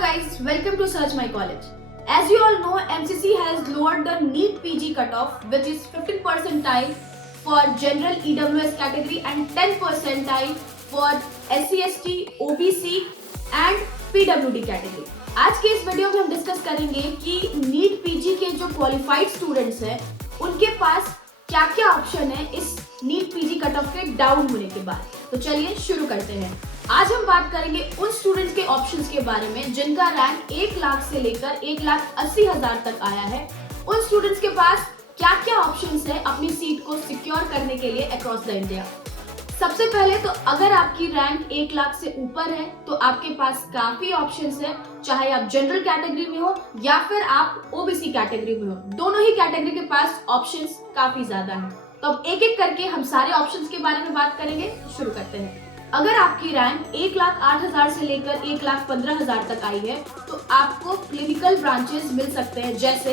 guys, welcome to Search My College. As you all know, MCC has lowered the NEET PG cutoff, which is 15 percentile for general EWS category and 10 percentile for SC, ST, OBC and PWD category. आज के इस video में हम discuss करेंगे कि NEET PG के जो qualified students हैं उनके पास क्या क्या ऑप्शन है इस नीट पीजी कट ऑफ के डाउन होने के बाद। तो चलिए शुरू करते हैं। आज हम बात करेंगे उन स्टूडेंट्स के ऑप्शंस के बारे में जिनका रैंक 1 लाख से लेकर 1,80,000 तक आया है। उन स्टूडेंट्स के पास क्या क्या ऑप्शंस है अपनी सीट को सिक्योर करने के लिए अक्रॉस द इंडिया। सबसे पहले तो अगर आपकी रैंक 1 लाख से ऊपर है तो आपके पास काफी ऑप्शंस है, चाहे आप जनरल कैटेगरी में हो या फिर आप ओबीसी कैटेगरी में हो। दोनों ही कैटेगरी के पास ऑप्शंस काफी ज्यादा हैं। तो अब एक एक करके हम सारे ऑप्शंस के बारे में बात करेंगे। शुरू करते हैं। अगर आपकी रैंक 1,08,000 से लेकर 1,15,000 तक आई है तो आपको क्लिनिकल ब्रांचेस मिल सकते हैं, जैसे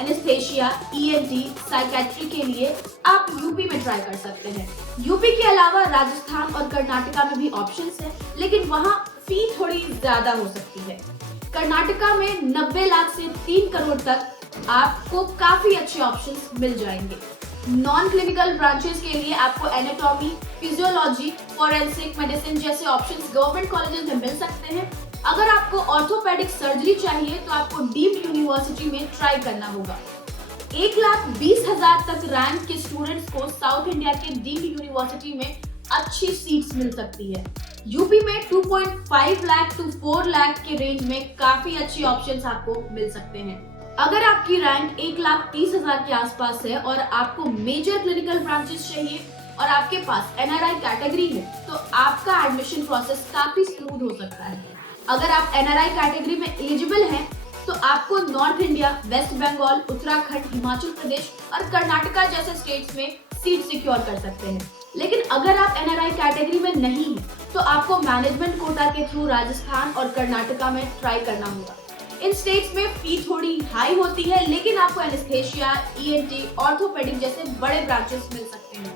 एनेस्थेशिया, ईएनटी, साइकेट्री के लिए आप यूपी में ट्राई कर सकते हैं। यूपी के अलावा राजस्थान और कर्नाटका में भी ऑप्शंस है, लेकिन वहाँ फी थोड़ी ज्यादा हो सकती है। कर्नाटका में 90 लाख से 3 करोड़ तक आपको काफी अच्छे ऑप्शंस मिल जाएंगे। नॉन क्लिनिकल ब्रांचेस के लिए आपको एनाटॉमी, फिजियोलॉजी, फोरेंसिक मेडिसिन जैसे ऑप्शंस गवर्नमेंट कॉलेजेस में मिल सकते हैं। अगर आपको ऑर्थोपेडिक सर्जरी चाहिए तो आपको डीम्ड यूनिवर्सिटी में ट्राई करना होगा। 1,20,000 तक रैंक के स्टूडेंट्स को साउथ इंडिया के डीम्ड यूनिवर्सिटी में अच्छी सीट्स मिल सकती है। यूपी में 2.5 लाख टू 4 लाख के रेंज में काफी अच्छी ऑप्शंस आपको मिल सकते हैं। अगर आपकी रैंक 1,30,000 के आसपास है और आपको मेजर क्लिनिकल ब्रांचेस चाहिए और आपके पास एनआरआई कैटेगरी है तो आपका एडमिशन प्रोसेस काफी स्मूथ हो सकता है। अगर आप एनआरआई कैटेगरी में एलिजिबल हैं तो आपको नॉर्थ इंडिया, वेस्ट बंगाल, उत्तराखंड, हिमाचल प्रदेश और कर्नाटका जैसे स्टेट्स में सीट सिक्योर कर सकते हैं। लेकिन अगर आप एनआरआई कैटेगरी में नहीं हैं तो आपको मैनेजमेंट कोटा के थ्रू राजस्थान और कर्नाटका में ट्राई करना होगा। इन स्टेट्स में फी थोड़ी हाई होती है, लेकिन आपको एनेस्थेशिया, ईएनटी, ऑर्थोपेडिक जैसे बड़े ब्रांचेस मिल सकते हैं।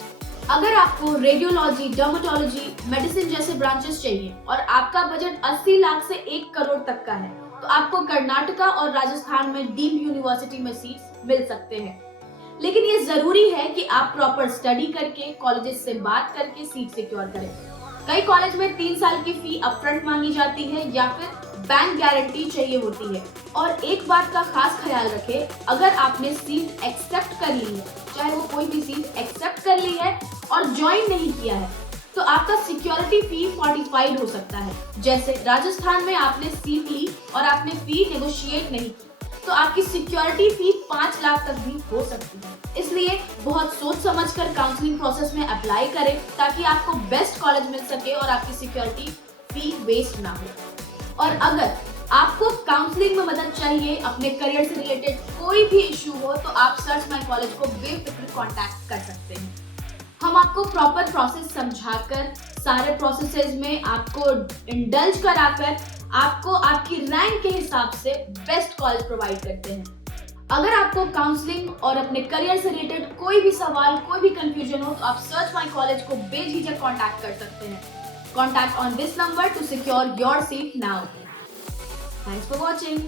अगर आपको रेडियोलॉजी, डर्मेटोलॉजी, मेडिसिन जैसे ब्रांचेस चाहिए और आपका बजट 80 लाख से 1 करोड़ तक का है तो आपको कर्नाटका और राजस्थान में डीम्ड यूनिवर्सिटी में सीट्स मिल सकते हैं। लेकिन ये जरूरी है कि आप प्रॉपर स्टडी करके, कॉलेजेस से बात करके सीट सिक्योर करें। कई कॉलेज में 3 साल की फी अपफ्रंट मांगी जाती है या फिर बैंक गारंटी चाहिए होती है। और एक बात का खास ख्याल रखें, अगर आपने सीट एक्सेप्ट कर ली है, चाहे वो कोई भी सीट एक्सेप्ट कर ली है और ज्वाइन नहीं किया है, तो आपका सिक्योरिटी फी फोर्टिफाइड हो सकता है। जैसे राजस्थान में आपने सीट ली और आपने फी नेगोशिएट नहीं की तो आपकी सिक्योरिटी फी 5 लाख तक भी हो सकती है। इसलिए बहुत सोच समझकर काउंसलिंग प्रोसेस में अप्लाई करें ताकि आपको बेस्ट कॉलेज मिल सके और आपकी सिक्योरिटी फी वेस्ट ना हो। और अगर आपको काउंसलिंग में मदद चाहिए, अपने करियर से रिलेटेड कोई भी इशू हो तो आप सर्च माय कॉलेज को बेफिक्र कांटेक्ट कर सकते हैं। हम आपको प्रॉपर प्रोसेस समझाकर, सारे प्रोसेसेस में आपको इंडल्ज कराकर आपको आपकी रैंक के हिसाब से बेस्ट कॉलेज प्रोवाइड करते हैं। अगर आपको काउंसलिंग और अपने करियर से रिलेटेड कोई भी सवाल, कोई भी कंफ्यूजन हो तो आप सर्च माय कॉलेज को बेझिझक कांटेक्ट कर सकते हैं। Contact on this number to secure your seat now. Thanks for watching.